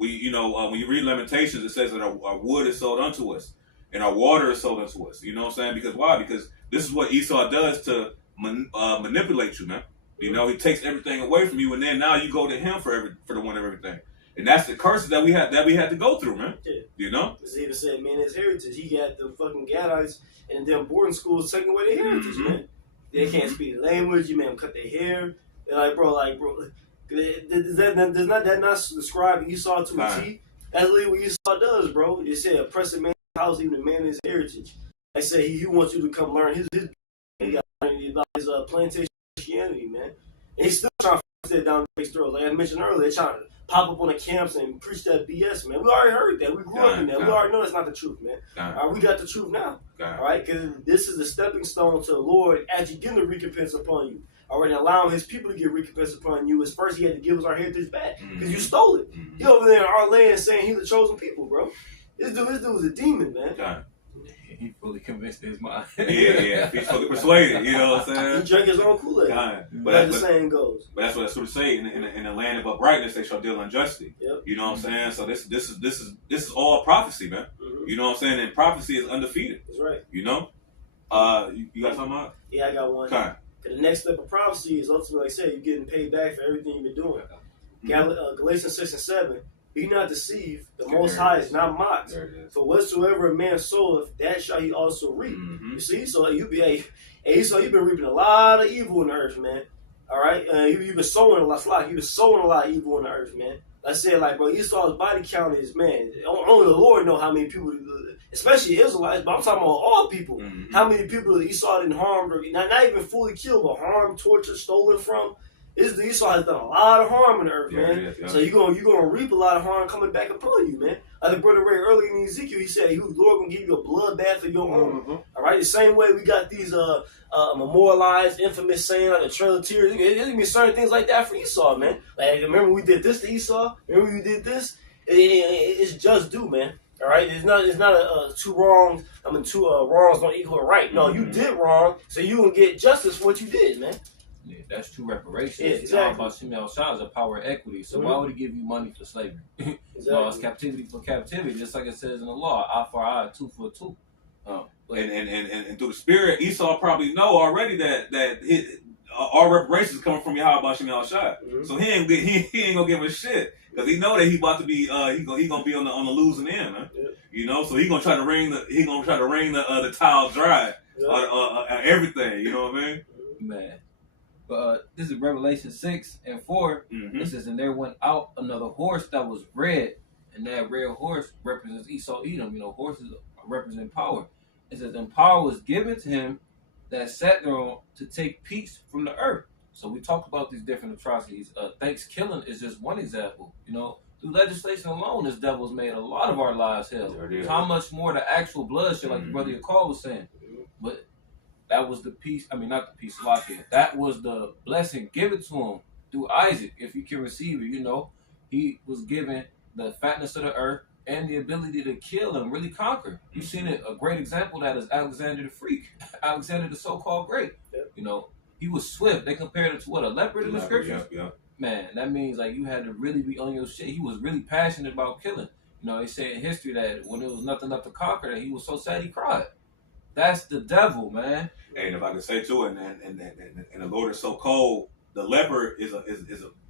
you read Lamentations, it says that our wood is sold unto us, and our water is sold unto us. You know what I'm saying? Because why? Because this is what Esau does to manipulate you, man. You know, he takes everything away from you, and then now you go to him for the one of everything. And that's the curses that we had to go through, man. Yeah. You know? It's even said, man, his heritage. He got the fucking Gadites and them boarding schools taking away their heritage, man. They can't speak the language. You made them cut their hair. They're like, bro. Does that not describe Esau to a T? That's literally what Esau does, bro. It said, oppress a man's house, even a man in his heritage. I say he wants you to come learn his he got to learn about his plantation Christianity, man. And he's still trying to force that down the throat. Like I mentioned earlier, they're trying to pop up on the camps and preach that BS, man. We already heard that. We grew up in that. We already know that's not the truth, man. We got the truth now. All right? Because this is the stepping stone to the Lord actually getting the recompense upon you. Already allowing his people to get recompense upon you. Is first he had to give us our heritage back. Because you stole it. He over there in our land saying he's the chosen people, bro. This dude was a demon, man. He fully convinced his mind. Yeah. He's fully persuaded. You know what I'm saying? He drank his own Kool-Aid. But as the saying goes. But that's what it say. In the land of uprightness, they shall deal unjustly. Yep. You know what I'm saying? So this is all prophecy, man. You know what I'm saying? And prophecy is undefeated. That's right. You know? You got something else? Yeah, I got one. Okay. The next step of prophecy is ultimately, like I said, you're getting paid back for everything you've been doing. Galatians 6 and 7. Be not deceived, the Most High is not mocked. For whatsoever a man soweth, that shall he also reap. You see, so you've been reaping a lot of evil in the earth, man. All right, you've been sowing a lot. You've been sowing a lot of evil in the earth, man. I said, like, bro, Esau's body count is, man. Only the Lord know how many people, especially Israelites, but I'm talking about all people. How many people Esau didn't harm, or not even fully killed, but harmed, tortured, stolen from. Esau has done a lot of harm in the earth, man. Yeah. So you're gonna reap a lot of harm coming back upon you, man. Like the brother read earlier in Ezekiel, he said, "The Lord gonna give you a bloodbath of your own." All right, the same way we got these memorialized, infamous saying like the Trail of Tears. There's gonna be certain things like that for Esau, man. Like remember we did this to Esau. Remember we did this. It's just due, man. All right, it's not a two wrongs. Two wrongs don't equal a right. No, you did wrong, so you gonna get justice for what you did, man. Yeah, that's true reparations. Yeah, exactly. Shemel Shah is a power of equity. So why would he give you money for slavery? Exactly. No, it's captivity for captivity, just like it says in the law, eye for eye, tooth for tooth. And through the spirit, Esau probably know already that our reparations coming from Yahweh Shemel Shah. So he ain't gonna give a shit because he know that he about to be he gonna be on the losing end, man. Yeah. You know, so he gonna try to wring the towel dry, everything. You know what I mean? Man. But this is Revelation 6 and 4. It says, "And there went out another horse that was red, and that red horse represents Esau Edom. You know, horses represent power. It says, and power was given to him that sat thereon to take peace from the earth. So we talked about these different atrocities. Thanksgiving is just one example. You know, through legislation alone, this devil's made a lot of our lives hell. How much more the actual bloodshed, like the brother Yakar was saying. But that was the peace. I mean, not the peace, Salakia. That was the blessing given to him through Isaac. If he can receive it, you know, he was given the fatness of the earth and the ability to kill and really conquer. You've seen it. A great example of that is Alexander the Freak, Alexander the so-called Great. You know, he was swift. They compared it to what, a leopard in the scriptures? Man, that means like you had to really be on your shit. He was really passionate about killing. You know, they say in history that when there was nothing left to conquer, that he was so sad he cried. That's the devil, man. And if I can say too, and the Lord is so cold, the leopard is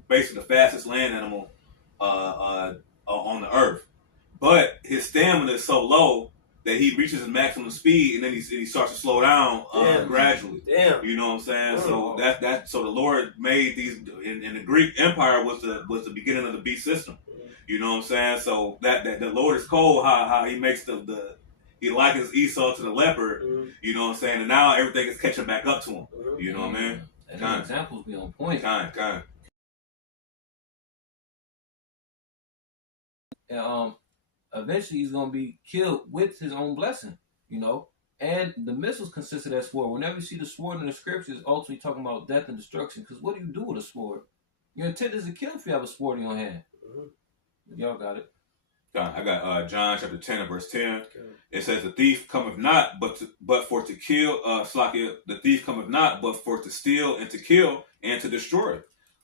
basically the fastest land animal on the earth. But his stamina is so low that he reaches his maximum speed and then he starts to slow down gradually. You know what I'm saying? So so the Lord made these in the Greek Empire was the beginning of the beast system. You know what I'm saying? So that the Lord is cold, how he makes he likens Esau to the leopard, you know what I'm saying? And now everything is catching back up to him. You know what I mean? And the examples be on point. Kind. And eventually he's gonna be killed with his own blessing, you know. And the missiles consisted of that sword. Whenever you see the sword in the scriptures, ultimately talking about death and destruction. Because what do you do with a sword? Your intent is to kill if you have a sword in your hand. Y'all got it. I got John chapter 10 and verse 10. It says, the thief cometh not but for to kill, the thief cometh not but for to steal and to kill and to destroy.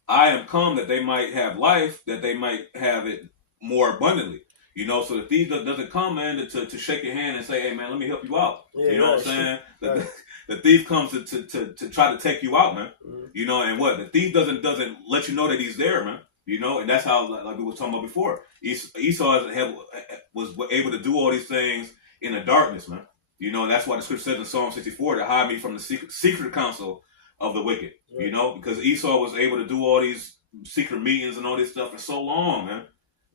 I am come that they might have life, that they might have it more abundantly. You know, so the thief doesn't come, man, to shake your hand and say, hey, man, let me help you out. You know what I'm saying? The thief comes to try to take you out, man. You know, and what? The thief doesn't let you know that he's there, man. You know, and that's how, like we were talking about before, Esau was able to do all these things in the darkness, man. You know, that's why the scripture says in Psalm 64 to hide me from the secret counsel of the wicked. You know, because Esau was able to do all these secret meetings and all this stuff for so long, man.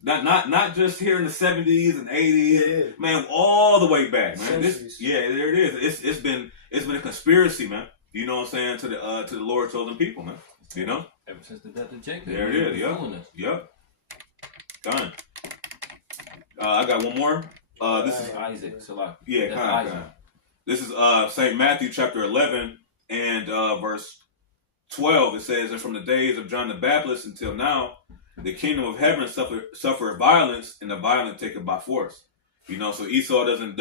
Not just here in the 70s and 80s, man, all the way back, man. There it is. It's been a conspiracy, man. You know what I'm saying, to the Lord chosen people, man. You know? Ever since the death of Jacob. There it is, yep. Done. I got one more. This is Isaac. Yeah, kind of. This is St. Matthew chapter 11 and verse 12. It says, and from the days of John the Baptist until now, the kingdom of heaven suffer violence, and the violent take it by force. You know, so Esau doesn't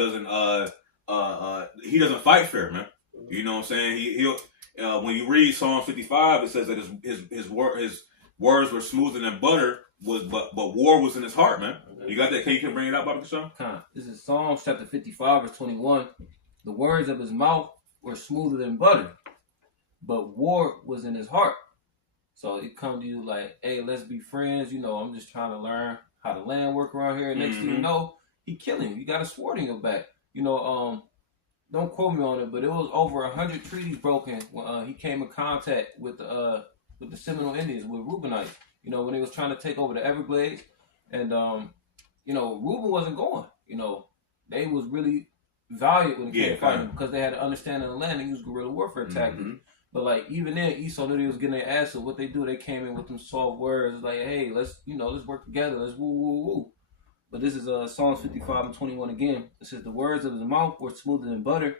he doesn't fight fair, man. You know what I'm saying? He'll when you read Psalm 55, it says that his words were smoother than butter, but war was in his heart, man. You got that? Can you bring it out, Baba Kashan? This is Psalms chapter 55, verse 21. The words of his mouth were smoother than butter, but war was in his heart. So it come to you like, hey, let's be friends. You know, I'm just trying to learn how to land work around here. Next thing you know, he killing you. You got a sword in your back. You know, don't quote me on it, but it was over 100 treaties broken when he came in contact with the Seminole Indians, with Reubenites. You know, when they was trying to take over the Everglades, and you know, Reuben wasn't going. You know, they was really valiant when it came to fighting because they had an understanding of the land and used guerrilla warfare tactics. But like even then, Esau knew they was getting their ass. So what they do, they came in with them soft words like, "Hey, let's work together. Let's woo woo woo." But this is Psalms 55 and 21 again. It says the words of his mouth were smoother than butter,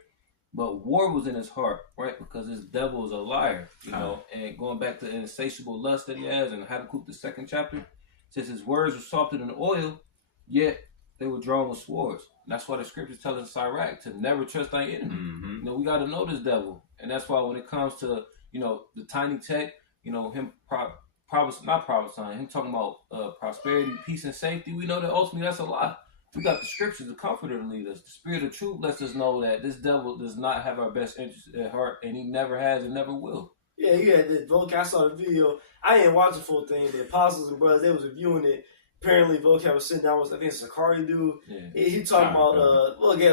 but war was in his heart, right? Because this devil is a liar, you know. And going back to the insatiable lust that he has in Habakkuk the 2nd chapter, it says his words were softer than oil, yet they were drawn with swords. And that's why the scriptures tell us in Sirach to never trust thy enemy. You know, we got to know this devil. And that's why when it comes to, you know, the tiny tech, you know, him not prophesying, him talking about prosperity, peace, and safety, we know that ultimately that's a lie. We got the scriptures, the comforter to lead us. The spirit of truth lets us know that this devil does not have our best interest at heart, and he never has and never will. Yeah, you had this book. I saw the video. I didn't watch the full thing. The apostles and brothers, they was reviewing it. apparently vocab was sitting down with, I think, Sakari dude. Yeah. He talking about,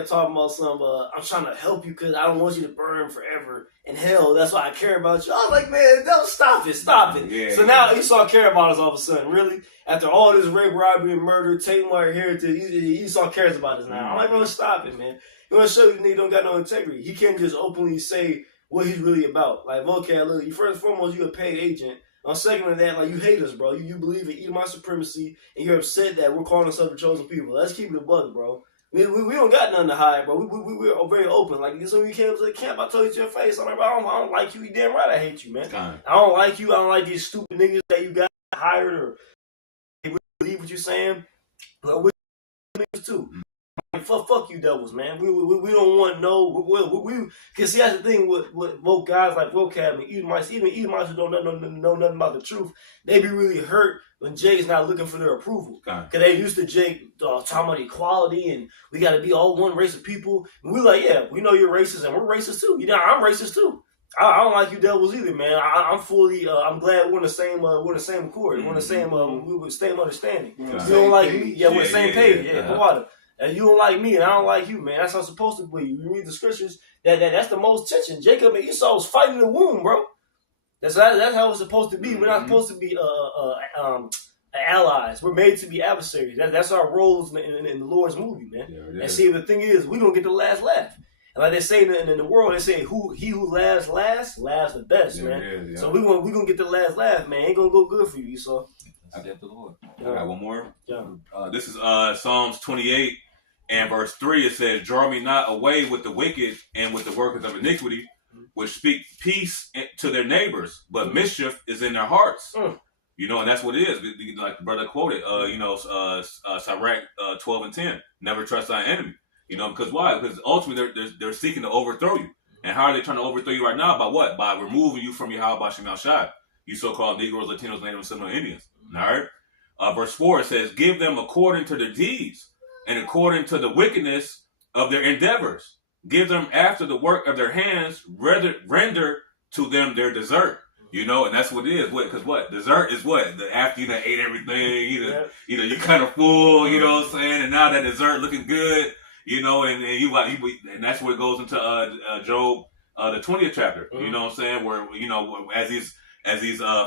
talking about some, I'm trying to help you because I don't want you to burn forever in hell. That's why I care about you. I was like, man, don't stop it. Yeah, So now Esau care about us all of a sudden, really? After all this rape, robbery, and murder, taking my heritage, Esau cares about us now. I'm like, bro, stop it, man. You want to show you the nigga don't got no integrity. He can't just openly say what he's really about. Like, vocab, look, first and foremost, you a paid agent. On second to that, like, you hate us, bro. You believe in Edomite supremacy, and you're upset that we're calling ourselves the chosen people. Let's keep it a buck, bro. We don't got nothing to hide, bro. We're very open. Like, so when you came to the camp, I told you to your face. I'm like, bro, I don't like you. You damn right I hate you, man. I don't like you. I don't like these stupid niggas that you got hired or they believe what you're saying. Like, we niggas too. Fuck you devils, man. We don't want we cause see that's the thing with both guys like vocab and Edomites, even Edomites who don't know nothing about the truth, they be really hurt when Jay's not looking for their approval. Cause they used to Jay talking about equality and we gotta be all one race of people. And we like, yeah, we know you're racist and we're racist too. You know, I'm racist too. I don't like you devils either, man. I'm fully. I'm glad we're in the same. We're in the same accord. We're in the same. We're the same understanding. You don't like me, yeah, we're the same page. Yeah, water. And you don't like me, and I don't like you, man. That's how it's supposed to be. You read the scriptures. That's the most tension. Jacob and Esau was fighting the womb, bro. That's how it's supposed to be. We're not supposed to be allies. We're made to be adversaries. That's our roles in the Lord's movie, man. Yeah. And see, the thing is, we don't get the last laugh. And like they say in the world, they say he who laughs last laughs the best, man. Yeah. So we gonna get the last laugh, man. Ain't gonna go good for you, Esau. I got the Lord. I got one more. Yeah. This is Psalms 28 and verse 3. It says, "Draw me not away with the wicked and with the workers of iniquity, which speak peace to their neighbors, but mischief is in their hearts." You know, and that's what it is. Like the brother quoted, Sirach 12 and 10. Never trust thy enemy. You know, because why? Because ultimately they're seeking to overthrow you. And how are they trying to overthrow you right now? By what? By removing you from Yahweh Shem Shai. You so-called Negroes, Latinos, Native and Seminole Indians. All right? Verse 4, it says, "Give them according to their deeds and according to the wickedness of their endeavors. Give them after the work of their hands, render to them their desert." You know, and that's what it is. Because what? Dessert is what? After you done ate everything, you're kind of full, you know what I'm saying? And now that dessert looking good, you know, and that's where it goes into Job, the 20th chapter. You know what I'm saying? Where, you know, as he's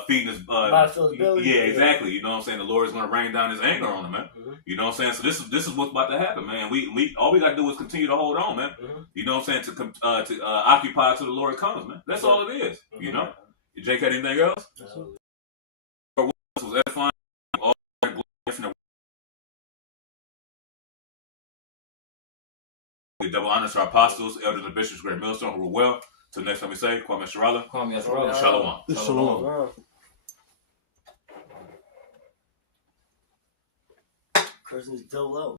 feeding his belly. Exactly. You know what I'm saying? The Lord is going to rain down his anger on him, man. You know what I'm saying? So this is what's about to happen, man. We all we got to do is continue to hold on, man. You know what I'm saying? To occupy till the Lord comes, man. That's all it is. You know. Jake, had anything else? Was edifying. All double honors to our apostles, elders, and bishops, great millstone, who were well. Till next time we say, Kwame Sharala. Shalom. Shalom. Cursing is double out.